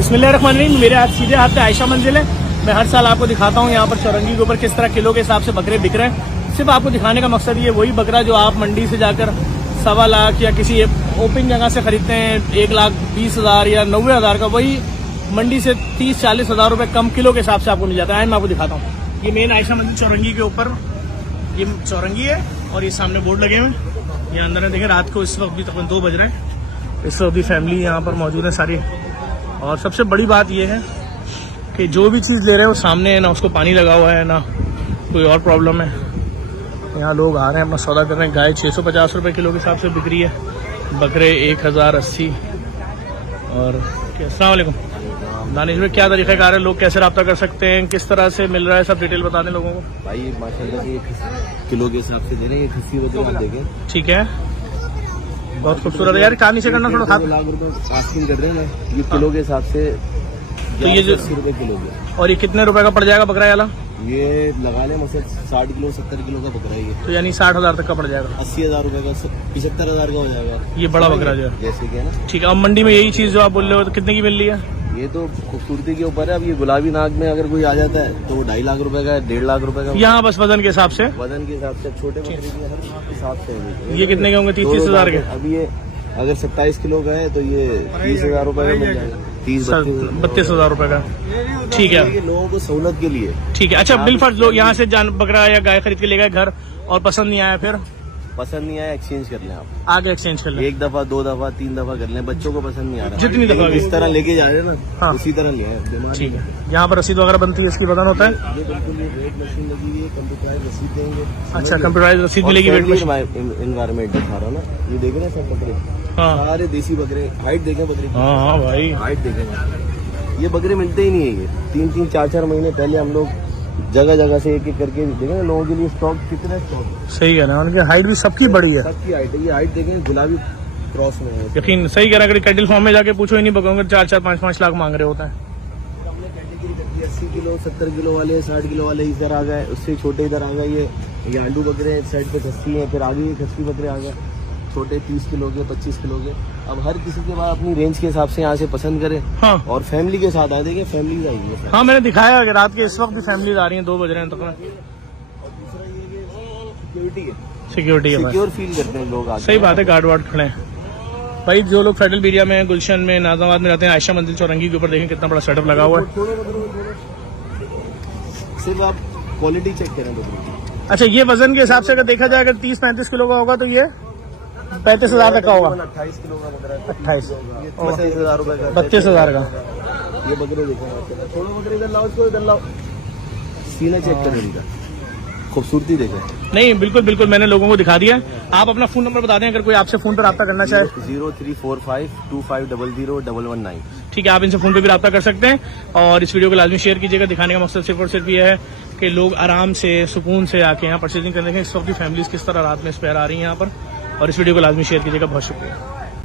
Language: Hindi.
बिस्मिल्लाहिर्रहमानिर्रहीम। मेरे हाथ सीधे हाथ पे आयशा मंजिल है। मैं हर साल आपको दिखाता हूँ यहाँ पर चौरंगी के ऊपर किस तरह किलो के हिसाब से बकरे बिक रहे हैं। सिर्फ आपको दिखाने का मकसद ये वही बकरा जो आप मंडी से जाकर 1.25 लाख या किसी ओपन जगह से खरीदते हैं 1,20,000 या 90,000 का, वही मंडी से 30-40 हज़ार रुपये कम किलो के हिसाब से आपको मिल जाता है। मैं आपको दिखाता हूँ। ये मेन आयशा मंजिल चौरंगी के ऊपर ये चौरंगी है और ये सामने बोर्ड लगे हुए हैं। ये अंदर है, देखें रात को इस वक्त भी तकरीबन 2 बज रहे हैं। इस वक्त भी फैमिली यहाँ पर मौजूद है सारी। और सबसे बड़ी बात यह है कि जो भी चीज़ ले रहे हैं वो सामने है, ना उसको पानी लगा हुआ है ना कोई और प्रॉब्लम है। यहाँ लोग आ रहे हैं अपना सौदा कर रहे हैं। गाय 650 रुपये किलो के हिसाब से बिक रही है, बकरे 1080। और अस्सलाम वालेकुम दानिश भाई, क्या तरीक़ा कार है, लोग कैसे रब्ता कर सकते हैं, किस तरह से मिल रहा है, सब डिटेल बता दें लोगों को। भाई माशाल्लाह से किलो के हिसाब से दे रहे हैं, ये खस्सी वजह आप देखें। ठीक है, बहुत खूबसूरत है यार। कहाँ नीचे करना थोड़ा हाथ। लाख रुपए आस्किंग कर रहे हैं ये किलो के हिसाब से। तो ये जो 80 रुपए किलो है। और ये कितने रुपए का पड़ जाएगा बकरा वाला? ये लगा लें मतलब 60 किलो 70 किलो का बकरा है ये। तो यानी 60,000 तक का पड़ जाएगा। 80,000 रुपए का 75,000 का हो जाएगा ये बड़ा बकरा जो है, जैसे कि है ना। ठीक है। अब मंडी में यही चीज़ जो आप बोल रहे हो तो कितने की मिल रही है? ये तो खूबसूरती के ऊपर है। अब ये गुलाबी नाग में अगर कोई आ जाता है तो वो 2.5 लाख रुपए का है, 1.5 लाख रुपए का। यहाँ बस वजन के हिसाब से, वजन के हिसाब से छोटे बकरे के हर हिसाब से है। ये कितने के होंगे? 30-30 हज़ार के। अभी ये अगर 27 किलो का है तो ये 30,000 रुपए का मिल जाएगा। 32 हज़ार रुपए का, ठीक है। ये लोगों को सहूलत के लिए, ठीक है। अच्छा, बिल फर्ज लोग यहाँ से जान बकरा या गाय खरीद के ले गए घर और पसंद नहीं आया, फिर पसंद नहीं आया एक्सचेंज कर लें आप। आगे एक्सचेंज कर ले। 1 दफा 2 दफा 3 दफा कर लें। बच्चों को पसंद नहीं आ रहा, जितनी दफा भी। इस तरह लेके जा रहे हैं ना, हाँ। उसी तरह ले आए। ठीक है। यहाँ पर रसीद वगैरह बनती है, इसकी वजन होता है। ये बिल्कुल ये वेट मशीन लगी हुई है, कंप्यूटराइज रसीद देंगे। अच्छा, कंप्यूटराइज रसीद मिलेगी वेट मशीन। एनवायरमेंट दिखा रहा ना, ये देख रहे हैं सब बकरे, हाँ सारे देसी बकरे। हाइट देखें बकरे की, हाँ हाँ भाई, हाइट देखें। ये बकरे मिलते ही नहीं है। ये 3-3 4-4 महीने पहले हम लोग जगह जगह से एक एक करके देखें ना लोगों के लिए स्टॉक कितना स्टॉक। सही कह रहे हैं। उनकी हाइट भी सबकी बड़ी है, सबकी हाइट है। ये हाइट देखें गुलाबी क्रॉस में है। यकीन सही कह रहे हैं। अगर कैटल फार्म में जाके पूछो ही नहीं, बकरों 4-4 5-5 लाख मांग रहे होते हैं। हमने कैटेगरी कर दी 80 किलो 70 किलो वाले 60 किलो वाले इधर आ गए, उससे छोटे इधर आ गए। ये आंडू बकरे साइड पे खस्सी है, फिर आगे ये खस्सी बकरे आ गए छोटे 30 किलो के 25 किलो के। अब हर किसी के बाद अपनी रेंज के हिसाब से यहाँ से पसंद करें। हाँ और फैमिली के साथ आ देंगे, फैमिली आएगी। हाँ, मैंने दिखाया कि रात के इस वक्त भी फैमिली आ रही है, 2 बज रहे हैं तक। और दूसरा ये सिक्योरिटी है, सिक्योरिटी है, सिक्योर फील करते हैं लोग। सही बात है। गार्ड वार्ड खड़े हैं भाई। जो लोग फेडरल एरिया में, गुलशन में, नाजाबाद में रहते हैं, आयशा मंजिल चौरंगी के ऊपर देखें कितना बड़ा सेटअप लगा हुआ है। सिर्फ आप क्वालिटी चेक करें बकरी। अच्छा, ये वजन के हिसाब से अगर देखा जाए, अगर 30-35 किलो का होगा तो ये 35 हज़ार तक का होगा। 28 किलो का बकरा है। 28 32,000 रुपए का। 32 हज़ार का। ये बकरे देखें, थोड़ा बकरे इधर लाओ, इसको इधर लाओ, सीना चेक करें इनका, खूबसूरती देखें। नहीं, बिल्कुल बिल्कुल, मैंने लोगों को दिखा दिया। आप अपना फोन नंबर बता दें अगर कोई आपसे फोन पर रब्ता करना चाहे। 0345250019। ठीक है, आप इनसे फोन पे भी रब्ता कर सकते हैं। और इस वीडियो को लाजमी शेयर कीजिएगा। दिखाने का मकसद सिर्फ और सिर्फ ये है कि लोग आराम से सुकून से आके यहाँ परचेजिंग कर देखें। इस वक्त की फैमिलीज किस तरह रात में स्पेयर आ रही हैं यहाँ पर। और इस वीडियो को लाजमी शेयर कीजिएगा। बहुत शुक्रिया।